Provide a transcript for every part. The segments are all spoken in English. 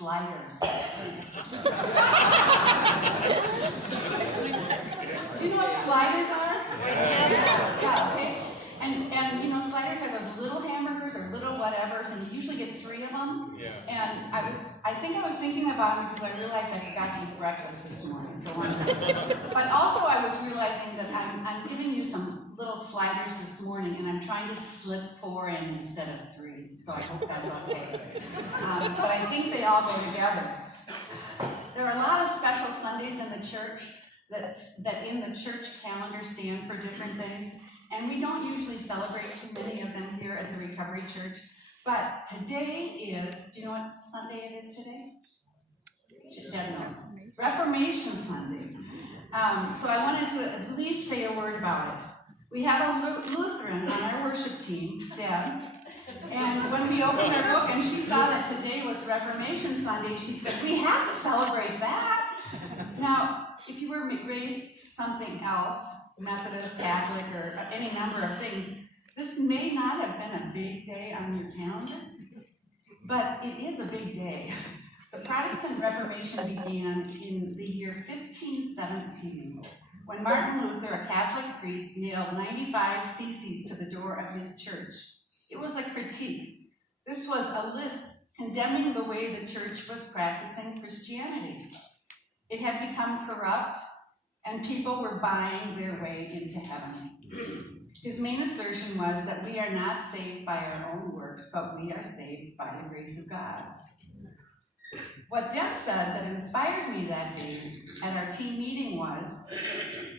sliders. Do you know what sliders are? Yeah, okay. And you know, sliders are those little hamburgers or little whatevers, and you usually get 3 of them. Yeah. And I think I was thinking about them because I realized I forgot to eat breakfast this morning for one thing. But also I was realizing that I'm giving you some little sliders this morning, and I'm trying to slip 4 in instead of 3. So I hope that's okay. But I think they all go together. There are a lot of special Sundays in the church that in the church calendar stand for different things. And we don't usually celebrate too many of them here at the Recovery Church. But today is, do you know what Sunday it is today? Deb knows. Reformation Sunday. So I wanted to at least say a word about it. We have a Lutheran on our worship team, Deb. And when we opened our book and she saw that today was Reformation Sunday, she said, we have to celebrate that. Now, if you were raised something else, Methodist, Catholic, or any number of things, this may not have been a big day on your calendar, but it is a big day. The Protestant Reformation began in the year 1517, when Martin Luther, a Catholic priest, nailed 95 theses to the door of his church. It was a critique. This was a list condemning the way the church was practicing Christianity. It had become corrupt, and people were buying their way into heaven. His main assertion was that we are not saved by our own works, but we are saved by the grace of God. What Deb said that inspired me that day at our team meeting was,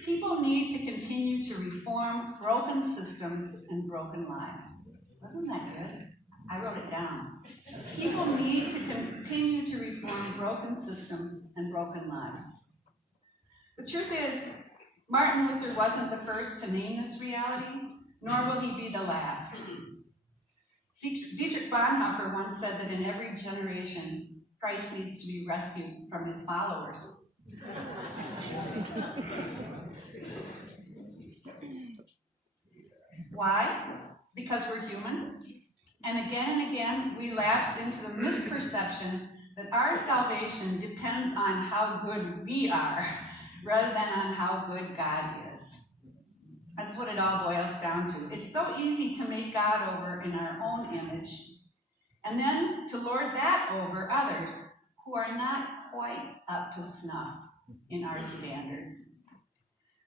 people need to continue to reform broken systems and broken lives. Wasn't that good? I wrote it down. People need to continue to reform broken systems and broken lives. The truth is, Martin Luther wasn't the first to name this reality, nor will he be the last. Dietrich Bonhoeffer once said that in every generation, Christ needs to be rescued from his followers. Why? Because we're human. And again, we lapse into the misperception that our salvation depends on how good we are, rather than on how good God is. That's what it all boils down to. It's so easy to make God over in our own image, and then to lord that over others who are not quite up to snuff in our standards.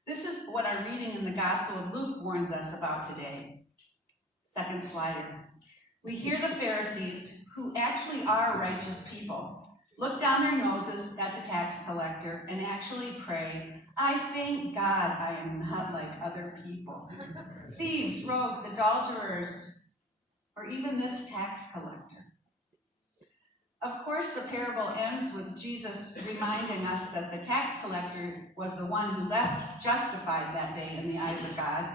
This is what our reading in the Gospel of Luke warns us about today. Second slider. We hear the Pharisees, who actually are righteous people, look down their noses at the tax collector and actually pray, I thank God I am not like other people. Thieves, rogues, adulterers, or even this tax collector. Of course, the parable ends with Jesus reminding us that the tax collector was the one who left justified that day in the eyes of God.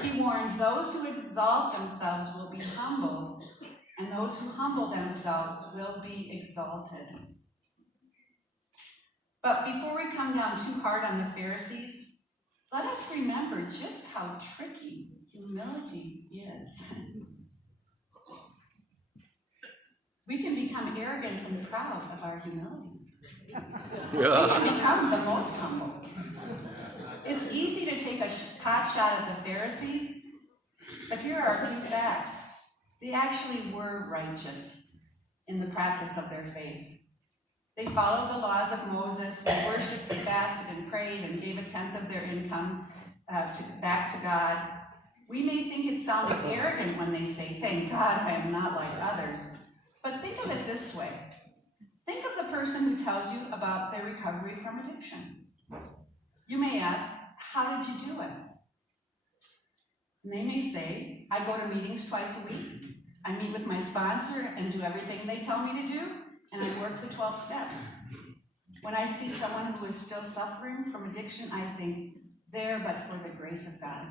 He warned those who exalt themselves will be humbled, and those who humble themselves will be exalted. But before we come down too hard on the Pharisees, let us remember just how tricky humility is. We can become arrogant and proud of our humility. We can become the most humble. It's easy to take a pot shot at the Pharisees, but here are a few facts. They actually were righteous in the practice of their faith. They followed the laws of Moses, they worshiped, they fasted and prayed, and gave 1/10 of their income back to God. We may think it sounded arrogant when they say, thank God I am not like others. But think of it this way. Think of the person who tells you about their recovery from addiction. You may ask, how did you do it? And they may say, I go to meetings twice a week. I meet with my sponsor and do everything they tell me to do, and I work the 12 steps. When I see someone who is still suffering from addiction, I think, there but for the grace of God.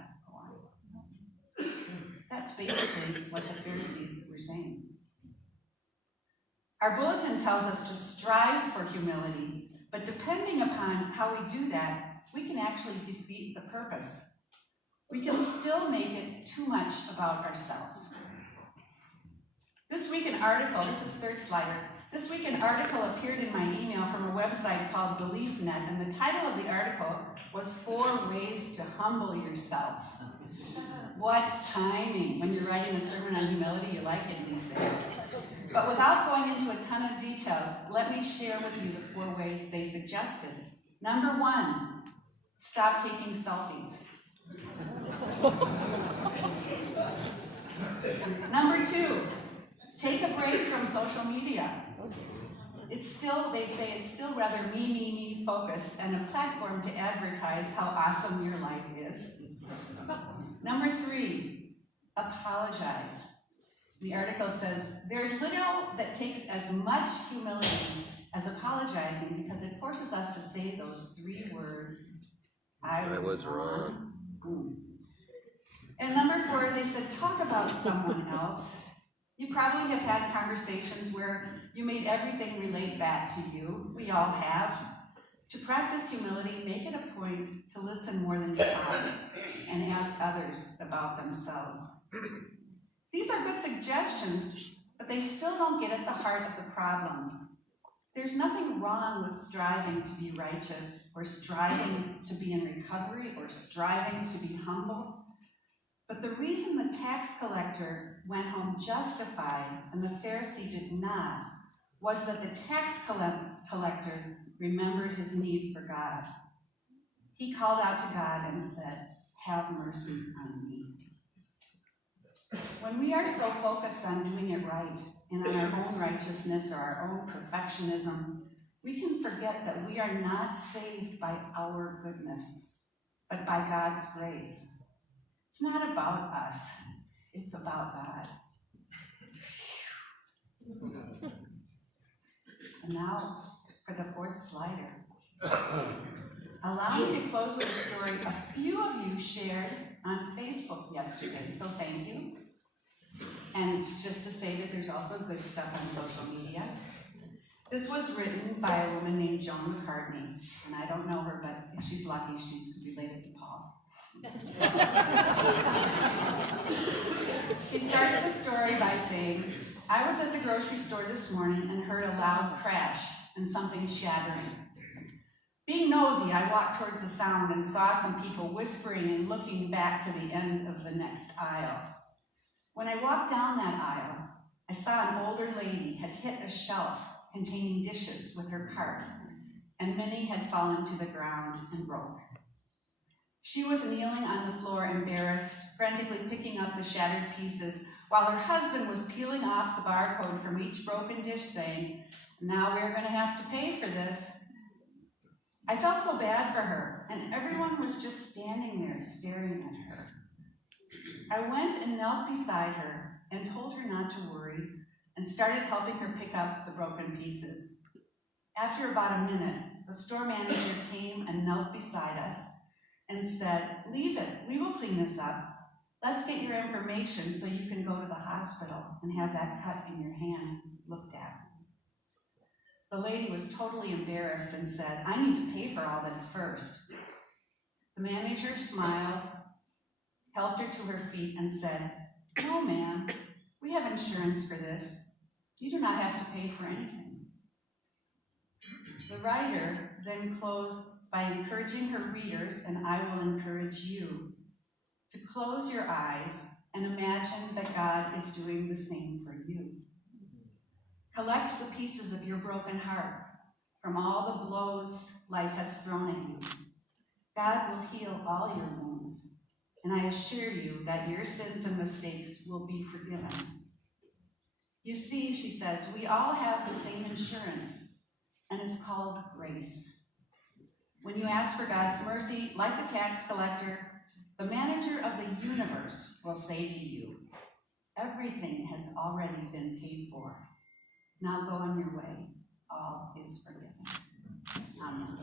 That's basically what the Pharisees were saying. Our bulletin tells us to strive for humility, but depending upon how we do that, we can actually defeat the purpose. We can still make it too much about ourselves. This week, an article, this is third slider, This week an article appeared in my email from a website called BeliefNet, and the title of the article was 4 Ways to Humble Yourself. What timing! When you're writing a sermon on humility, you like it these days. But without going into a ton of detail, let me share with you the 4 ways they suggested. Number 1, stop taking selfies. Number 2, take a break from social media. It's still, they say, it's still rather me focused and a platform to advertise how awesome your life is. Number 3, apologize. The article says, there's little that takes as much humility as apologizing because it forces us to say those 3 words, I was wrong. And number 4, they said, talk about someone else. You probably have had conversations where you made everything relate back to you. We all have. To practice humility, make it a point to listen more than you talk and ask others about themselves. These are good suggestions, but they still don't get at the heart of the problem. There's nothing wrong with striving to be righteous, or striving to be in recovery, or striving to be humble. But the reason the tax collector went home justified and the Pharisee did not was that the tax collector remembered his need for God. He called out to God and said, have mercy on me. When we are so focused on doing it right and on our own righteousness or our own perfectionism, we can forget that we are not saved by our goodness, but by God's grace. It's not about us, it's about God. And now for the 4th slider. Allow me to close with a story a few of you shared on Facebook yesterday, so thank you. And just to say that there's also good stuff on social media. This was written by a woman named Joan McCartney, and I don't know her, but if she's lucky, she's related to Paul. She starts the story by saying, I was at the grocery store this morning and heard a loud crash and something shattering. Being nosy, I walked towards the sound and saw some people whispering and looking back to the end of the next aisle. When I walked down that aisle, I saw an older lady had hit a shelf containing dishes with her cart, and many had fallen to the ground and broke. She was kneeling on the floor, embarrassed, frantically picking up the shattered pieces, while her husband was peeling off the barcode from each broken dish, saying, now we're going to have to pay for this. I felt so bad for her, and everyone was just standing there staring at her. I went and knelt beside her and told her not to worry and started helping her pick up the broken pieces. After about a minute, the store manager came and knelt beside us and said, leave it, we will clean this up. Let's get your information so you can go to the hospital and have that cut in your hand looked at. The lady was totally embarrassed and said, I need to pay for all this first. The manager smiled, helped her to her feet and said, no, ma'am, we have insurance for this. You do not have to pay for anything. The writer then closed by encouraging her readers, and I will encourage you, to close your eyes and imagine that God is doing the same for you. Collect the pieces of your broken heart from all the blows life has thrown at you. God will heal all your wounds, and I assure you that your sins and mistakes will be forgiven. You see, she says, we all have the same insurance, and it's called grace. When you ask for God's mercy, like the tax collector, the manager of the universe will say to you, everything has already been paid for. Now go on your way. All is forgiven. Amen.